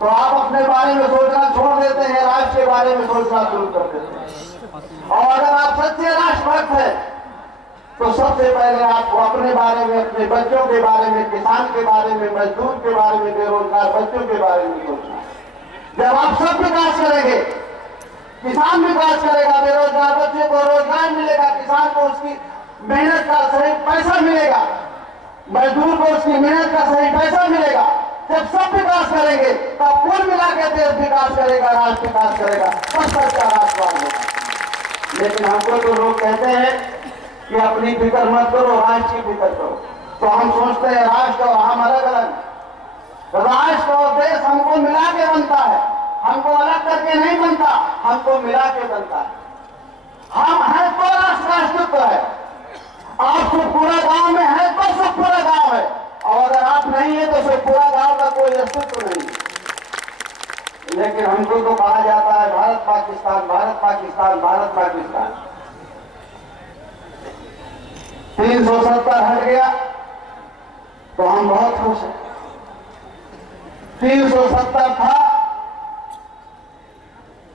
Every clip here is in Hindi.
तो आप अपने बारे में सोचना छोड़ देते हैं, राष्ट्र के बारे में सोचना शुरू कर देते हैं। और अगर आप सच्चे राष्ट्रभक्त हैं तो सबसे पहले आपको अपने बारे में, अपने बच्चों के बारे में, किसान के बारे में, मजदूर के बारे में, बेरोजगार बच्चों के बारे में सोचना है। जब आप सब विकास करेंगे, किसान विकास करेगा, बेरोजगार बच्चे को रोजगार मिलेगा, किसान को उसकी मेहनत का सही पैसा मिलेगा, मजदूर को उसकी मेहनत का सही पैसा मिलेगा। जब सब विकास करेंगे तब कुल मिला के देश विकास करेगा, राष्ट्र विकास करेगा, तब सच्चा राष्ट्रवाद होगा। लेकिन हमको तो लोग कहते हैं कि अपनी फिक्र मत करो, राष्ट्र की फिक्र करो। तो हम सोचते हैं राष्ट्र और हम अलग अलग। राष्ट्र और देश हमको मिला के बनता है, हमको अलग करके नहीं बनता, हमको मिला के बनता है। हम हैं तो राष्ट्र का अस्तित्व है। आप सब पूरा गांव में है तो सब पूरा गांव है, और अगर आप नहीं है तो सब पूरा गांव का कोई अस्तित्व नहीं। लेकिन हमको तो कहा जाता है भारत पाकिस्तान, भारत पाकिस्तान, भारत पाकिस्तान। 370 हट गया तो हम बहुत खुश हैं। 370 था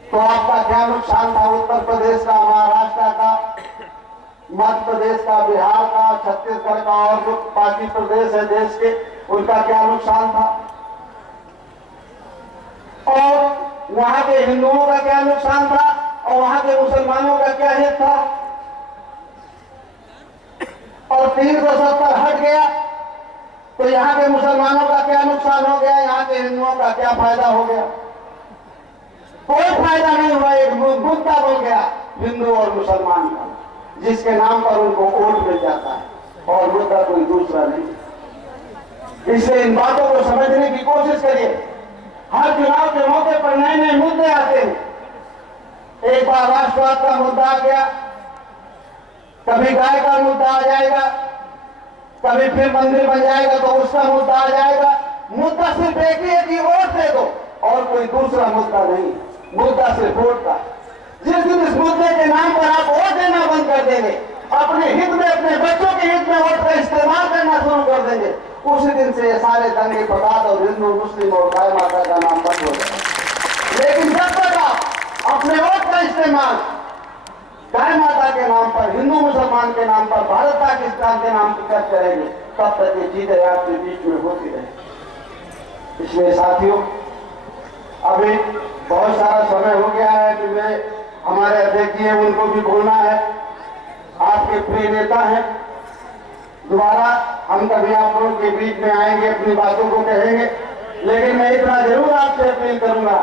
तो आपका क्या नुकसान था? उत्तर प्रदेश का, महाराष्ट्र का, मध्य प्रदेश का, बिहार का, छत्तीसगढ़ का और जो बाकी प्रदेश है देश के, उनका क्या नुकसान था? और वहां के हिंदुओं का क्या नुकसान था? और वहां के मुसलमानों का क्या हित था? और 370 हट गया तो यहाँ के मुसलमानों का क्या नुकसान हो गया? यहाँ के हिंदुओं का क्या फायदा हो गया? कोई फायदा नहीं हुआ। एक मुद्दा बोल गया हिंदू और मुसलमान का, जिसके नाम पर उनको वोट मिल जाता है, और मुद्दा कोई दूसरा नहीं। इसलिए इन बातों को समझने की कोशिश करिए। हर चुनाव के मौके पर नए नए मुद्दे आते हैं। एक बार राष्ट्रवाद का मुद्दा आ गया, कभी गाय का मुद्दा आ जाएगा, कभी फिर मंदिर बन जाएगा तो उसका मुद्दा आ जाएगा। मुद्दा सिर्फ एक ही है कि वोट दे दो, और कोई दूसरा मुद्दा नहीं। मुद्दा सिर्फ वोट का। जिस दिन इस मुद्दे के नाम पर आप वोट देना बंद कर देंगे, अपने हित में, अपने बच्चों के हित में वोट का इस्तेमाल करना शुरू कर देंगे, उसी दिन से ये सारे दंगे फसाद और हिंदू, मुस्लिम और गाय माता का नाम बंद हो जाएगा। लेकिन जब तक आप अपने वोट का इस्तेमाल गाय माता के नाम पर, हिंदू मुसलमान के नाम पर, भारत पाकिस्तान के नाम पर करेंगे, तब तक ये चीजें आपके बीच में होती रहेगी। इसलिए साथियों, अभी बहुत सारा समय हो गया है कि वे हमारे अध्यक्ष जी हैं, उनको भी बोलना है। आपके प्रिय नेता हैं। दोबारा हम कभी आप लोगों के बीच में आएंगे, अपनी बातों को कहेंगे। लेकिन मैं इतना जरूर आपसे अपील करूंगा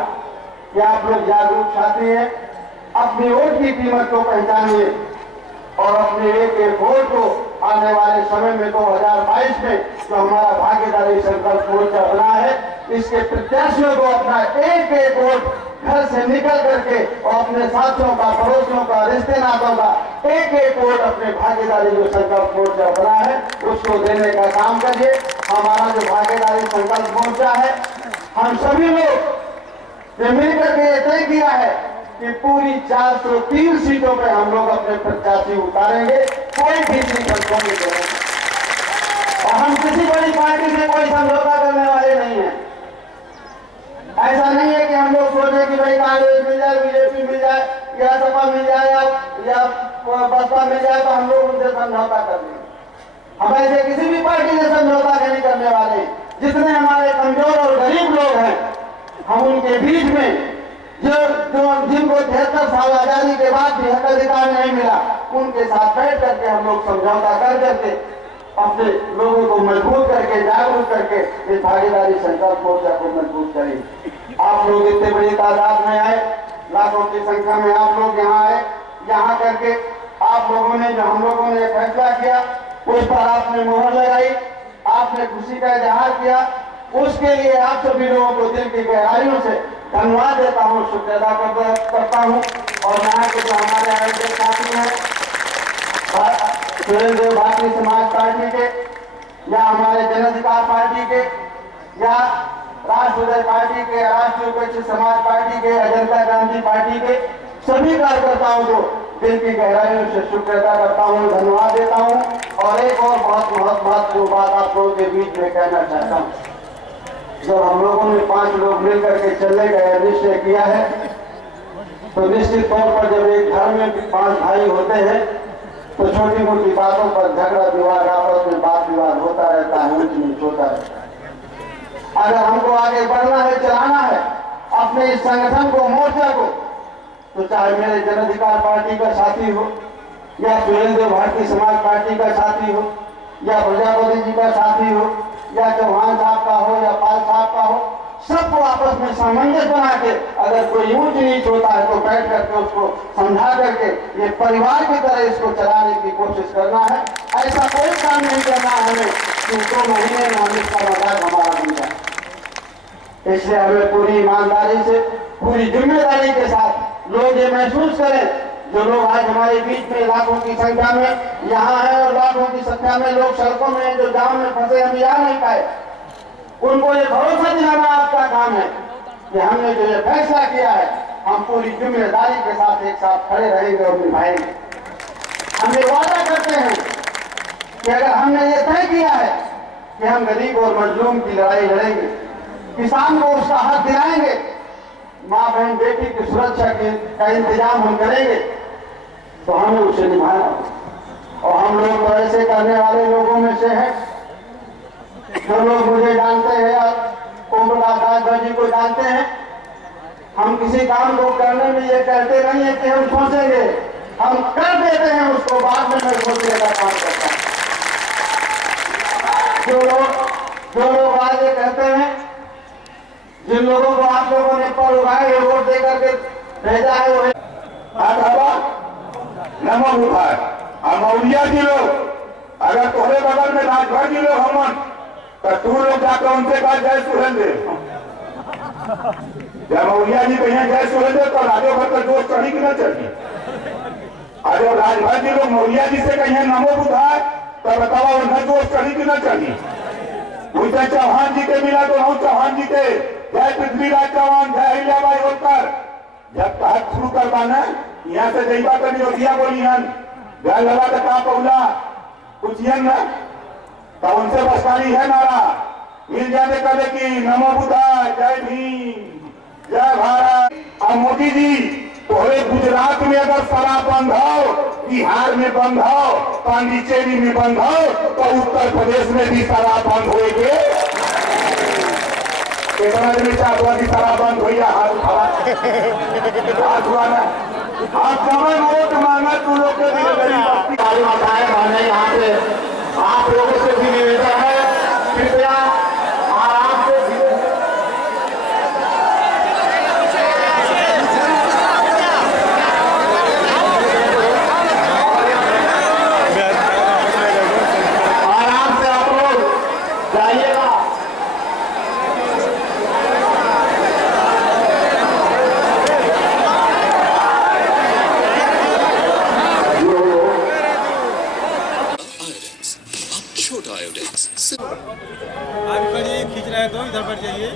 कि आप लोग जागरूक साथी हैं, अपनी वोट की कीमत को पहचानिए और अपने एक एक वोट को आने वाले समय में 2022 में जो हमारा भागीदारी संकल्प मोर्चा बना है, इसके प्रत्याशियों को अपना एक एक वोट घर से निकल करके और अपने साथियों का, पड़ोसियों का, रिश्ते नातों का एक एक वोट अपने भागीदारी जो संकल्प मोर्चा बना है उसको देने का काम करिए। हमारा जो भागीदारी संकल्प मोर्चा है, हम सभी लोग ने मिलकर के तय किया है कि पूरी 403 सीटों पे हम लोग अपने प्रत्याशी उतारेंगे, कोई भी सीट हमको नहीं देंगे। और हम किसी बड़ी पार्टी से कोई समझौता करने वाले नहीं हैं। ऐसा नहीं है कि हम लोग सोचे कि भाई कांग्रेस मिल जाए, बीजेपी मिल जाए, या सपा मिल जाए, या बसपा मिल जाए तो हम लोग उनसे समझौता कर लेंगे। हम ऐसे किसी भी पार्टी से समझौता नहीं करने वाले। जितने हमारे कमजोर और गरीब लोग हैं, हम उनके बीच में जिनको 73 साल आजादी के बाद भी हक अधिकार नहीं मिला, उनके साथ बैठ करके हम लोग समझौता कर करके अपने लोगों को मजबूत करके, जागरूक करके इस भागीदारी संकल्प मोर्चा को मजबूत करें। आप लोग इतने बड़ी तादाद में आए, लाखों की संख्या में आप लोग यहाँ आए। यहाँ करके आप लोगों ने, जो हम लोगों ने फैसला किया, उस पर आपने मोहर लगाई, आपने खुशी का इजहार किया। उसके लिए आप सभी लोगों को दिल की गहराइयों से धन्यवाद देता हूँ, शुक्र अदा करता हूँ। और यहाँ के जो हमारे आयोजक साथी हैं, सुरेंद्र भारतीय समाज पार्टी के, या हमारे जन अधिकार पार्टी के, या राष्ट्रवादी पार्टी के, राष्ट्रीय उपेक्षित समाज पार्टी के, जनता क्रांति पार्टी के सभी कार्यकर्ताओं को दिल की गहराइयों से शुक्र अदा करता हूँ, धन्यवाद देता हूँ। और एक और बहुत महत्वपूर्ण बात आप लोगों के बीच में कहना चाहता हूँ। जब हम लोगों ने 5 लोग मिलकर के चलने का निश्चय किया है, तो निश्चित तौर पर जब एक घर में 5 भाई होते हैं तो छोटी मोटी बातों पर झगड़ा विवाद, आपस में बात विवाद होता रहता है, ऊंच नीच होता रहता है। अगर हमको आगे बढ़ना है, चलाना है अपने इस संगठन को, मोर्चा को, तो चाहे मेरे जन अधिकार पार्टी का साथी हो, या सुरेंद्र भारतीय समाज पार्टी का साथी हो, या प्रजापति जी का साथी हो, या चौहान साहब का हो, या पाल साहब का हो, सबको आपस में सामंजस्य बना के अगर कोई ऊंच नीच होता है तो बैठ करके उसको समझा करके ये परिवार की तरह इसको चलाने की कोशिश करना है। ऐसा कोई काम नहीं करना है हमें कि 2 महीने में हम इसका मजाक हमारा बन जाए। इसलिए हमें पूरी ईमानदारी से, पूरी जिम्मेदारी के साथ लोग ये महसूस करें, जो लोग आज हमारे बीच में लाखों की संख्या में यहाँ है और लाखों की संख्या में लोग सड़कों में जो जाम में फंसे हम आ नहीं पाए, उनको ये भरोसा दिलाना आपका काम है कि हमने जो ये फैसला किया है हम पूरी जिम्मेदारी के साथ एक साथ खड़े रहेंगे और निभाएंगे। हम ये वादा करते हैं कि अगर हमने ये तय किया है कि हम गरीब और मजलूम की लड़ाई लड़ेंगे, किसान को उसका हक दिलाएंगे, माँ बहन बेटी की सुरक्षा का इंतजाम हम करेंगे, तो हमें उसे निभाना होगा। और हम लोग तो ऐसे करने वाले लोगों में से हैं, जो लोग मुझे जानते हैं और ओम प्रकाश राजभर जी को जानते हैं, हम किसी काम को करने में ये कहते नहीं है कि हम सोचेंगे, हम कर देते हैं उसको, बाद में मैं सोचने का काम करता हूं। जो लोग आज ये कहते हैं, जिन लोगों को आप लोगों ने पर उगाए वोट दे करके भेजा है, वो नमो बुधाय मौलिया जी लोग, अगर तोहरे बगल में राजभर जी लोग हमन, तो तू लोग जाकर उनसे कहा जय सुरेंद्र। जब मौलिया जी कहीं जय सुरेंद्र तो राजो भर का जोश चढ़ी कि न चढ़ी? अरे राजभर जी लोग मौलिया जी से कहीं नमो बुधाय तो बताओ उन्हें जोश चढ़ी कि न चढ़ी? उनसे चौहान जी के मिला तो हूँ चौहान जी के जय पृथ्वीराज चौहान, जय अहिल्याबाई होलकर, जब कहत शुरू करवा न यहाँ से जईबा कर योगिया बोली हन जय लगा तो कहा पौला कुछ न, तो उनसे बसकारी है नारा मिल जाने करे कि नमो बुद्धा, जय भीम, जय भारत। और मोदी जी तोहरे गुजरात में अगर शराब बंद हो, बिहार में बंद हो, पांडिचेरी में बंद हो, तो उत्तर प्रदेश में भी शराब बंद होएगी। कितना दिन चाहता की शराब बंद हो, हाथ हुआ ना। आप समय वोट मांगा तू लोग के लिए गरीब माने यहाँ पे आप लोगों से भी निवेदन है, कृपया आराम से आप लोग जाइएगा। आप बढ़िए खींच रहे हैं तो इधर बढ़ जाइए।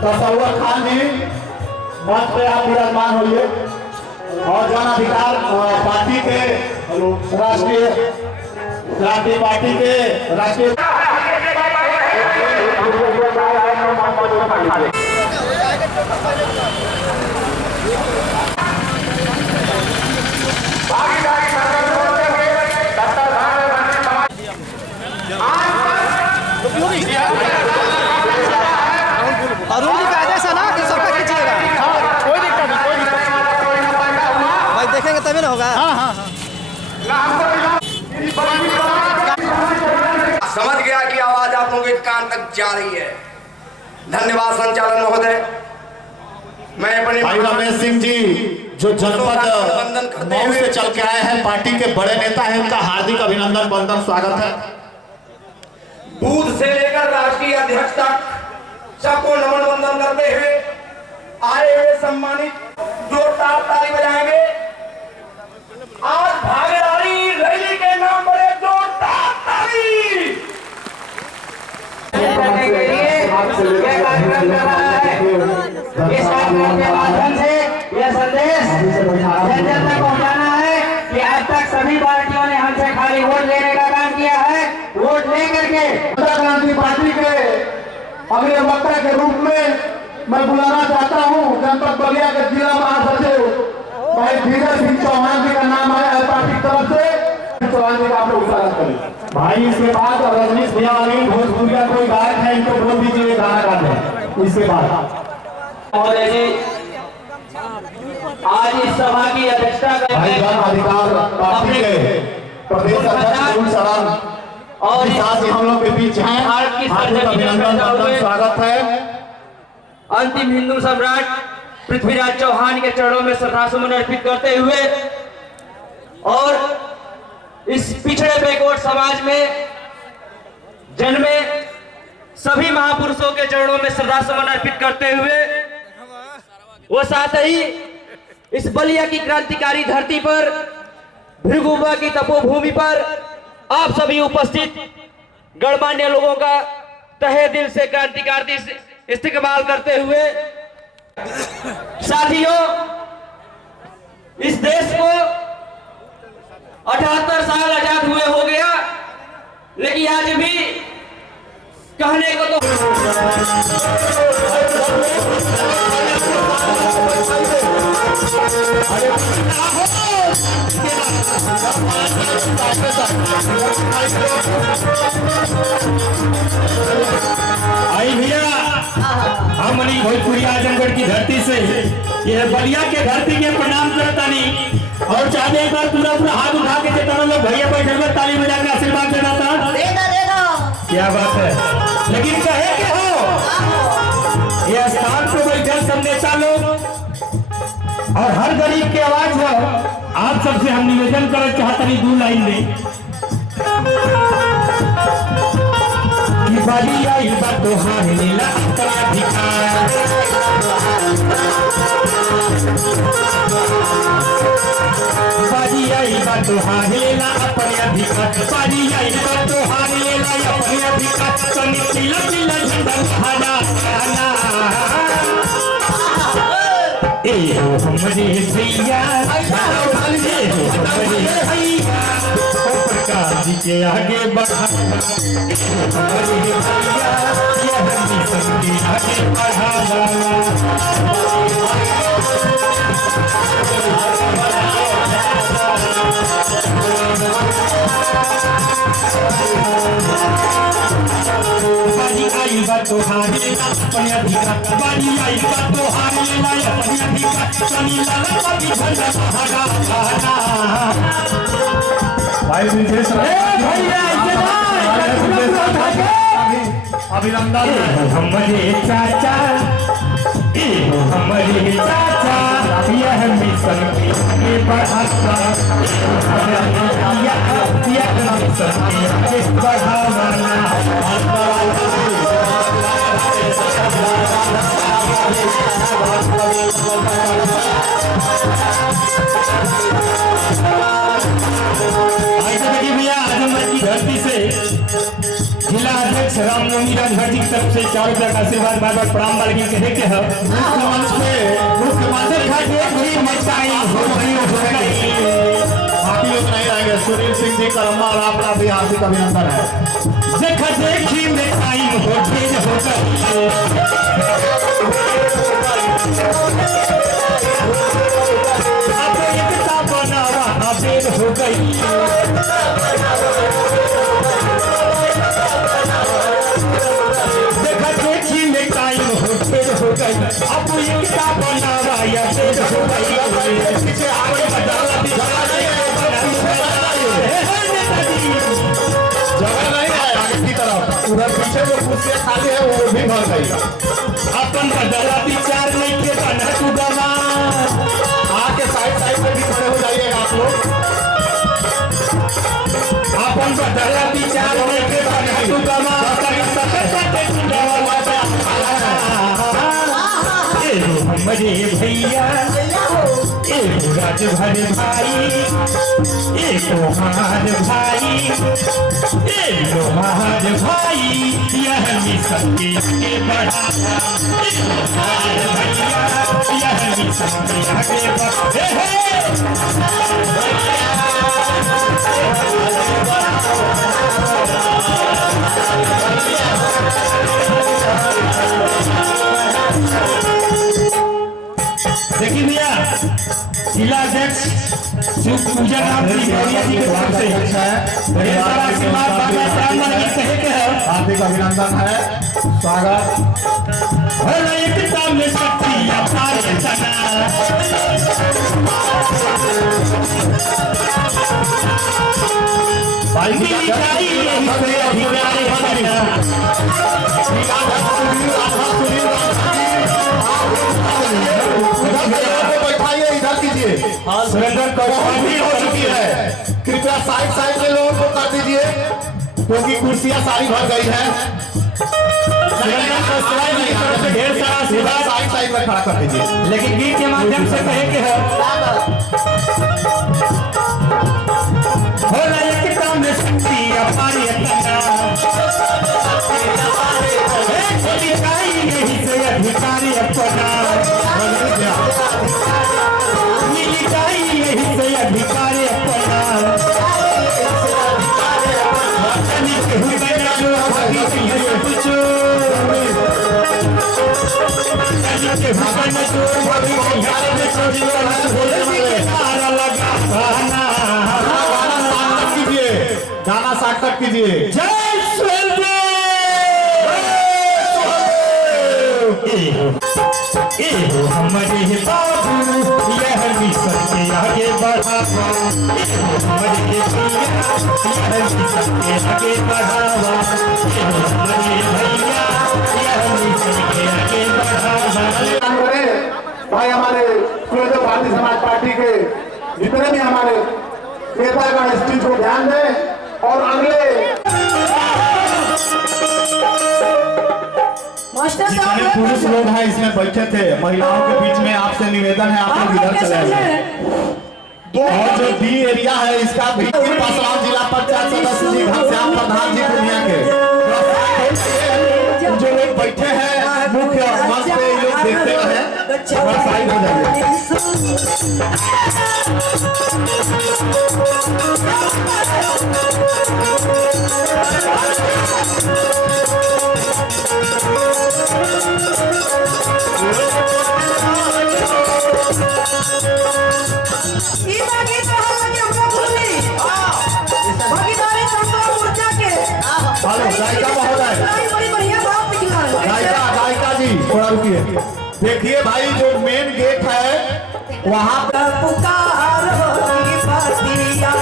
तसव्वुर खान जी मंच पे आप विराजमान होइए और जन अधिकार पार्टी के राष्ट्रीय क्रांति पार्टी के राष्ट्रीय अरुण जी होगा। हाँ हाँ हाँ। समझ गया कि आवाज आप लोगों के कान तक जा रही है। धन्यवाद संचालन महोदय। मैं अपने भाई रमेश सिंह जी जो जनपद मऊ से चल के आए हैं, पार्टी के बड़े नेता हैं, उनका हार्दिक अभिनंदन वंदन स्वागत है। बूथ से लेकर राष्ट्रीय अध्यक्ष तक सबको नमन वंदन करते हुए आए हुए सम्मानित जोरदार ताली बजाएंगे। आज भागीदारी रैली के नाम पर एक जोरदार ताली करने के लिए यह कार्यक्रम कर रहा है। इस कार्यक्रम के माध्यम से यह संदेश जन जन तक पहुंचाना है कि आज तक सभी पार्टियों ने हमसे खाली वोट लेने का काम किया है। वोट लेकर के जनता क्रांति पार्टी के अगले वक्ता के रूप में मैं बुलाना चाहता हूं जनपद बलिया के जिला महासचिव भाई धीरज सिंह चौहान जी का नाम आया है पार्टी की तरफ से। चौहान जी का आप लोग स्वागत करें। भाई इसके बाद रजनीश भैया वाली भोजपुरिया कोई गायक है, इनको बोल दीजिए गाना गाते हैं। इसके बाद महोदय जी आज इस सभा की अध्यक्षता भाई जन अधिकार पार्टी के प्रदेश अध्यक्ष सड़न और साथ ही हम लोग के बीच हैं। हार्दिक अभिनंदन वंदन स्वागत है। अंतिम हिंदू सम्राट पृथ्वीराज चौहान के चरणों में श्रद्धासुमन अर्पित करते हुए और इस पिछड़े बैकवर्ड समाज में जन्मे सभी महापुरुषों के चरणों में श्रद्धासुमन अर्पित करते हुए वो साथ ही इस बलिया की क्रांतिकारी धरती पर भृगुबा की तपोभूमि पर आप सभी उपस्थित गणमान्य लोगों का तहे दिल से क्रांतिकारी इस्तेमाल करते हुए साथियों इस देश को 78 साल आजाद हुए हो गया, लेकिन आज भी कहने को तो आई भैया हम भोजपुरी आजमगढ़ की धरती से ये बलिया के धरती के प्रणाम करता नहीं और चाहते एक बार पूरा पूरा हाथ उठा के चेताना लोग भैया बैठे हुए ताली बजा के आशीर्वाद देना था। क्या बात है, लेकिन कहे के हो ये स्थान पे बैठे सब नेता लोग और हर गरीब की आवाज हो। आप सबसे हम निवेदन करना चाहते नहीं 2 लाइन में बाली आई तोहार लीला अपना अधिकार बाली आई तोहार लीला अपने अधिकार बाली आई तोहार लीला अपने अधिकार कनी तिला तिला झंडा लहराना ए हो हमरे भैया ए हो हमरे भैया प्रकाश जी के आगे बढ़ा हमारे भैया ये हम सबके आगे बढ़ा बाली आई तो हारे अपने अधिकार बाली आई तो हारे अपने अधिकार चली लाला बाली झंडा लहराना भाई विशेष अभिनंदन हमारे चाचा हमारे चाचा यह मिशन के बढ़ाता यह मिशन के बढ़ावाना भैया आजमगढ़ की धरती से जिला अध्यक्ष रामनवमी राजभर जी की तरफ से 4 रुपया का आशीर्वाद बार बार प्रणाम वाले कहे के है बाकी लोग नहीं आएंगे। सुनील सिंह जी करम्मा और आपका भी हार्दिक अभिनंदन है। देखा देखी में टाइम हो अब एकता बनावा अबेर हो गई देखा देखी में टाइम हो गई अब एकता बनावा या बेर हो गई उधर पीछे जो कुर्सियां खाली है वो भी भर गई। अपन बदला विचार नहीं के बना तू गवा आके साइड में भी खड़े हो जाइएगा आप लोग। अपन बदला विचार नहीं के बना तू गवा हमारे भैया एक राज भर भाई एक लोहार भाई एक लोहार भाई यह मिशन के आगे बढ़ाता एक लोहार भैया यह मिशन के आगे बढ़े देखिए भैया जिला अध्यक्ष शुभ पूजा नाम जी गौरिया जी के तरफ से ढेर सारा आशीर्वाद बाबा प्राण मार्गी कहे के है। हार्दिक अभिनंदन है, स्वागत। हर एकता में शक्ति अपार तना भाई मिठाई यही से अधिकार बैठाइए, इधर कीजिए। सुरेंद्र कौन हो चुकी है, कृपया साइड में लोगों को कर दीजिए क्योंकि कुर्सियां सारी भर गई है। ढेर सारा आशीर्वाद साइड में खड़ा कर दीजिए। लेकिन गीत के माध्यम से कहे के है हो एकता में शक्ति अपार यही से अधिकारी अपना मिलिटाई यही से अधिकारी अपना गाना सार्थक कीजिए। जय सुहेलदेव एहो हमारे बाबू यह मिशन के आगे बढ़ावा एहो हमारे भैया यह मिशन के आगे बढ़ावा एहो हमारे भैया यह मिशन के आगे बढ़ावा। भाई हमारे सूर्योदय भारतीय समाज पार्टी के जितने भी हमारे नेतागण इस चीज को ध्यान दें और अगले जितने पुरुष लोग हैं इसमें बैठे थे, महिलाओं के बीच में आपसे निवेदन है आप लोग इधर चले आइए। और जो डी एरिया है इसका भी पासवान जिला पंचायत सदस्य जी घनश्याम प्रधान जी पूर्णिया के जो लोग बैठे हैं मुख्य मंच पे लोग देखते रहे, थोड़ा साइड हो जाइए। गायिका जी थोड़ा रुकिए। देखिए भाई जो मेन गेट है वहाँ पर पुकार होगी बातिया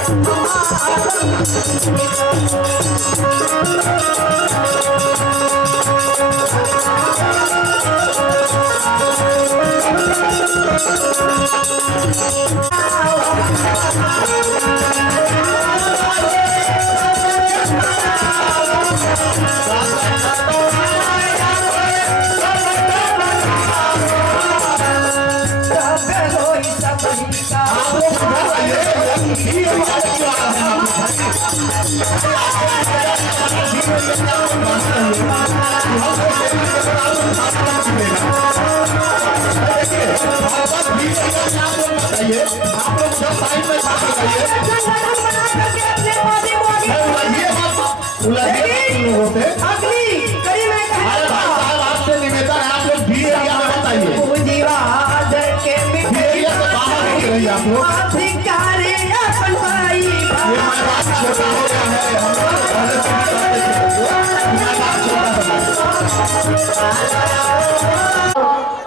आपसे निवेदन है आप लोग भी एरिया में बताइए, आप लोग छोटा हो गया है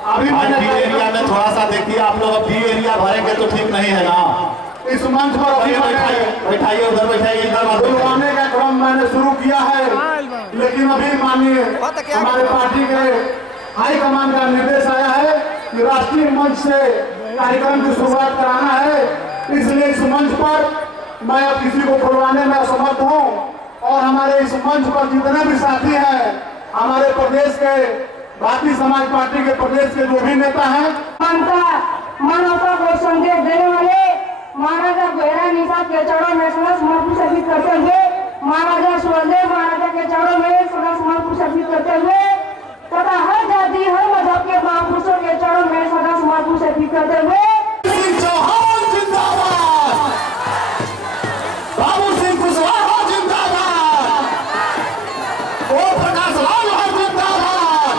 अभी एरिया में थोड़ा सा देखिए आप लोग। अब डी एरिया भरेंगे तो ठीक नहीं है ना। इस मंच पर बैठाइए उधर बैठाइए, इधर बुलवाने का क्रम मैंने शुरू किया है, लेकिन अभी माननीय हमारे पार्टी के हाईकमान का निर्देश आया है कि राष्ट्रीय मंच से कार्यक्रम की शुरुआत कराना है। इसलिए इस मंच पर मैं अब किसी को बुलवाने में असमर्थ हूँ और हमारे इस मंच पर जितने भी साथी हैं, हमारे प्रदेश के भारतीय समाज पार्टी के प्रदेश के जो भी नेता हैं, मानवता को संदेश देने वाले महाराजा गोहरा निषाद के चरणों में सदा समर्पित अर्पित करते हुए, महाराजा सुखदेव महाराजा के चरणों में सदा समर्पित अर्पित करते हुए तथा हर जाति हर मजहब के महापुरुषों के चरणों में सदा समर्पित अर्पित करते हुए चौहान जिंदाबाद, बाबू सिंह कुशवाहा जिंदाबाद, ओम प्रकाश रावत जिंदाबाद,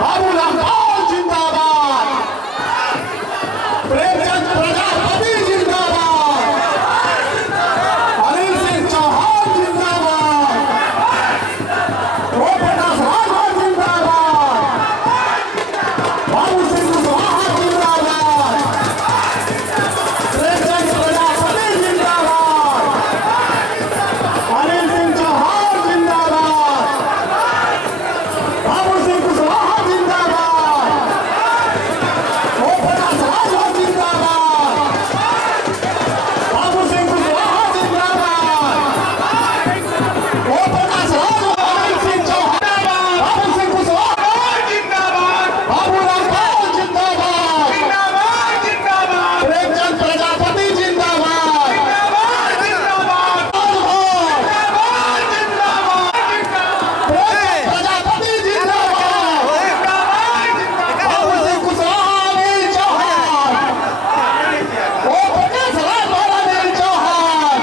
बाबू रामपाल जिंदाबाद, प्रेमचंद प्रजापति जिंदाबाद, अनिल सिंह चौहान जिंदाबाद, ओम प्रकाश रावत जिंदाबाद, बाबू सिंह कुशवाहा जिंदाबाद, प्रेमचंद प्रजापति जिंदाबाद, अनिल सिंह चौहान जिंदाबाद, बाबू सिंह कुशवाहा जिंदाबाद, ओम प्रकाश रावत जिंदाबाद, बाबू सिंह कुशवाहा जिंदाबाद, ओम प्रकाश रावत, अनिल सिंह चौहान, बाबू सिंह कुशवाहा जिंदाबाद, बाबू रामपाल जिंदाबाद, प्रेमचंद प्रजापति जिंदाबाद, प्रजापति जिंदाबाद, बाबू सिंह कुशवाहा अनिल चौहान, ओम प्रकाश रावत अनिल चौहान,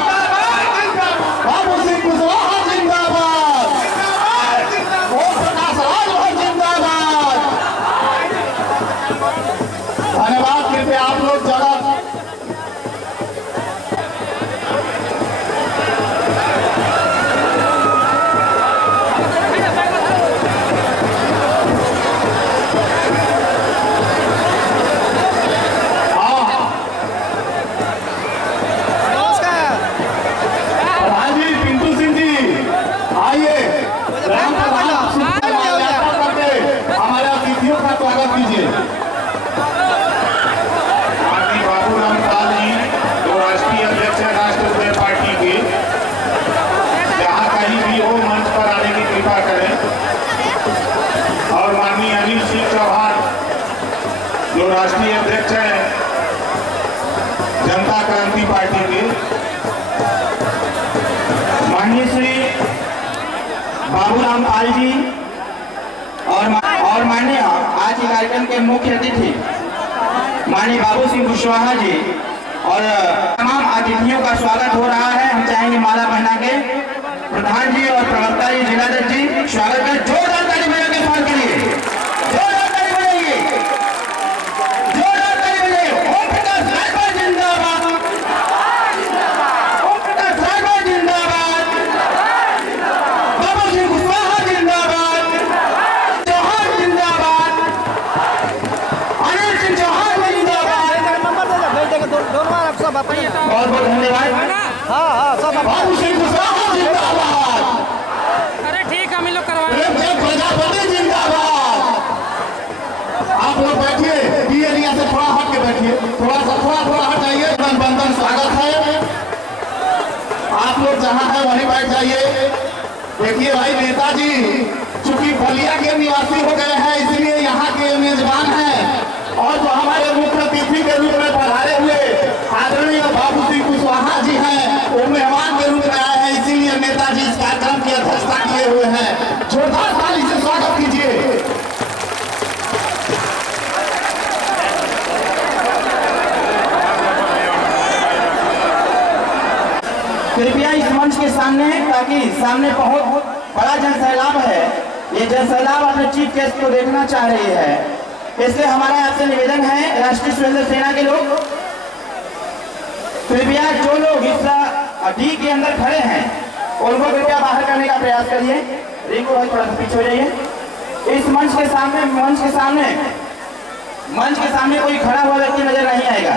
बाबू सिंह कुशवाहा जिंदाबाद, ओम प्रकाश रावत जिंदाबाद। धन्यवाद। कृपया आप लोग जरा प्रधान जी पिंटू सिंह जी आइए, राम प्रधान यात्रा करके हमारे अतिथियों का स्वागत कीजिए। माननीय बाबू रामपाल जी जो राष्ट्रीय अध्यक्ष है राष्ट्रीय पार्टी के, जहाँ कहीं भी हो मंच पर आने की कृपा करें। और माननीय अनिल सिंह चौहान जो राष्ट्रीय अध्यक्ष है जनता क्रांति पार्टी के, माननीय श्री बाबू रामपाल जी और माननीय आज के कार्यक्रम के मुख्य अतिथि माननीय बाबू सिंह कुशवाहा जी और तमाम अतिथियों का स्वागत हो रहा है। हम चाहेंगे माला पहना के प्रधान जी और प्रवक्ता जी जिलाध्यक्ष जी स्वागत करें। जोरदार ताली बजा के स्वागत करिए, जोरदार ताली बजाइए, जोरदार ताली बजाइए। ओम प्रकाश रावत जिंदाबाद, ओम प्रकाश रावत जिंदाबाद, बाबू सिंह कुशवाहा जिंदाबाद, चौहान जिंदाबाद, अनिल सिंह चौहान जिंदाबाद। बहुत बहुत धन्यवाद। बाबू सिंह कुशवाहा जिंदाबाद, अरे ठीक है, हम लोग करवा प्रेमचंद प्रजापति जिंदाबाद। आप लोग बैठिए, डी एरिया से थोड़ा हट के बैठिए, थोड़ा हट जाइए। बंधन स्वागत है, आप लोग जहाँ है वहीं बैठ जाइए। देखिए भाई, नेताजी चूंकि बलिया के निवासी हो गए हैं, इसलिए यहाँ के मेजबान हैं और जो हमारे मुख्य अतिथि के रूप में पधारे हुए आदरणीय बाबू सिंह कुशवाहा जी हैं, वो मेहमान के रूप में आए हैं, इसीलिए नेताजी इस कार्यक्रम की अध्यक्षता किए हुए हैं। जोरदार ताली से स्वागत कीजिए। कृपया इस मंच के सामने, ताकि सामने बहुत बड़ा जन सैलाब है, ये जन सैलाब अपने चीफ गेस्ट को देखना चाह रही है, इसलिए हमारा आपसे निवेदन है राष्ट्रीय स्वयं सेना के लोग, कृपया जो लोग इस डी के अंदर खड़े हैं उनको कृपया बाहर करने का प्रयास करिए। रिंकू भाई थोड़ा सा पीछे हो जाइए। इस मंच के सामने कोई खड़ा हुआ व्यक्ति नजर नहीं आएगा।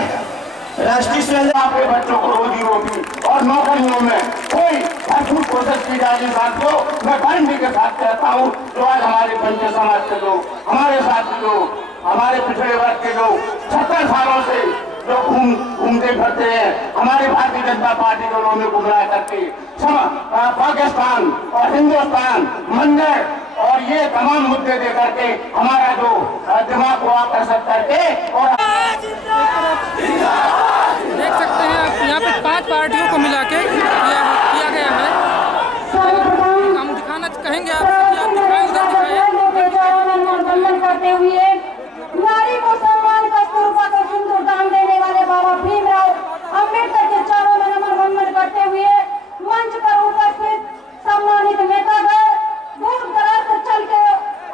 राष्ट्रीय स्वयं आपके बच्चों को रोजी रोटी और और नौकरियों में कोई भरपूर कोशिश की जाएगी। साथियों, मैं गांधी के साथ कहता हूँ, जो आज हमारे पंच समाज के लोग, हमारे साथी लोग, हमारे पिछड़े वर्ग के लोग 70 सालों से जो घूमते फिरते हैं, हमारी भारतीय जनता पार्टी को उन्होंने गुमराह करके पाकिस्तान और हिंदुस्तान, मंदिर और ये तमाम मुद्दे दे करके हमारा जो दिमाग को आकर्षित करके और देख सकते हैं आप यहाँ पे 5 पार्टियों को मिला के किया गया है। हम दिखाना कहेंगे आप दिखाएं, उधर दिखाएं। करते हुए नारी को सम्मान का स्वरूप को सिंदूर दान देने वाले बाबा भीमराव अम्बेडकर के चरणों में नमन वंदन करते हुए मंच पर उपस्थित सम्मानित नेतागण, दूर दराज से चल के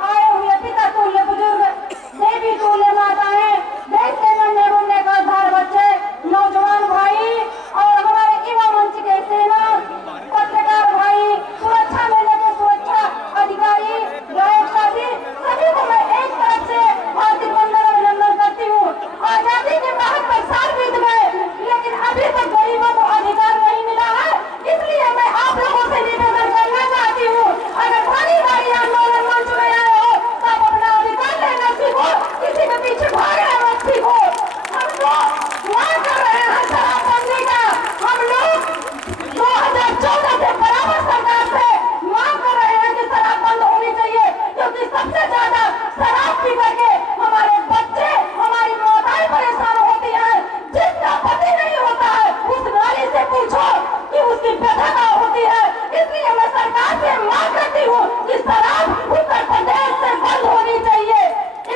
आए हुए पिता तुल्य बुजुर्ग, देवी तुल्य माताएं, देश के नन्हे मुन्ने का धार बच्चे, नौजवान भाई और हमारे युवा मंच के सेना, पत्रकार भाई, सुरक्षा मेले के सुरक्षा अधिकारी, गायक साथी, सभी को मैं एक तरफ से हार्दिक वंदन अभिनंदन करती हूँ। आजादी के 72 साल बीत गए, लेकिन अभी तक गरीबों को अधिकार नहीं मिला है। इसलिए मैं आप लोगों से निवेदन करना चाहती हूँ, अगर भारी आंदोलन मंच में आए हो तो आप अपना अधिकार लेना सीखो, किसी के पीछे भागना मत सीखो। हम लोग मांग कर रहे हैं शराबबंदी का, हम लोग 2014 से बराबर सरकार से मांग कर रहे हैं कि शराब बंद होनी चाहिए, क्योंकि सबसे ज्यादा शराब पी करके हमारे बच्चे, हमारी माताएं परेशान होती हैं। जिसका पति नहीं होता है उस नारी से पूछो कि उसकी व्यथा क्या होती है। इसलिए मैं सरकार से मांग करती हूँ कि शराब उत्तर प्रदेश से बंद होनी चाहिए।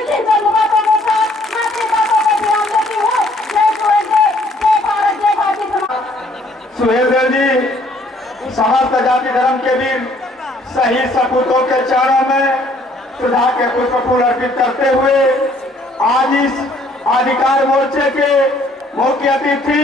इसी जज्बातों के साथ मैं अपनी बातों पर ध्यान देती हूँ। जय सुहेलदेव, जय भारत, जय भारतीय समाज। सुहेलदेव जी समस्त जाति धर्म के वीर शहीद सपूतों के चरणों में सुधा के पुष्प फूल अर्पित करते हुए आज इस अधिकार मोर्चे के मुख्य अतिथि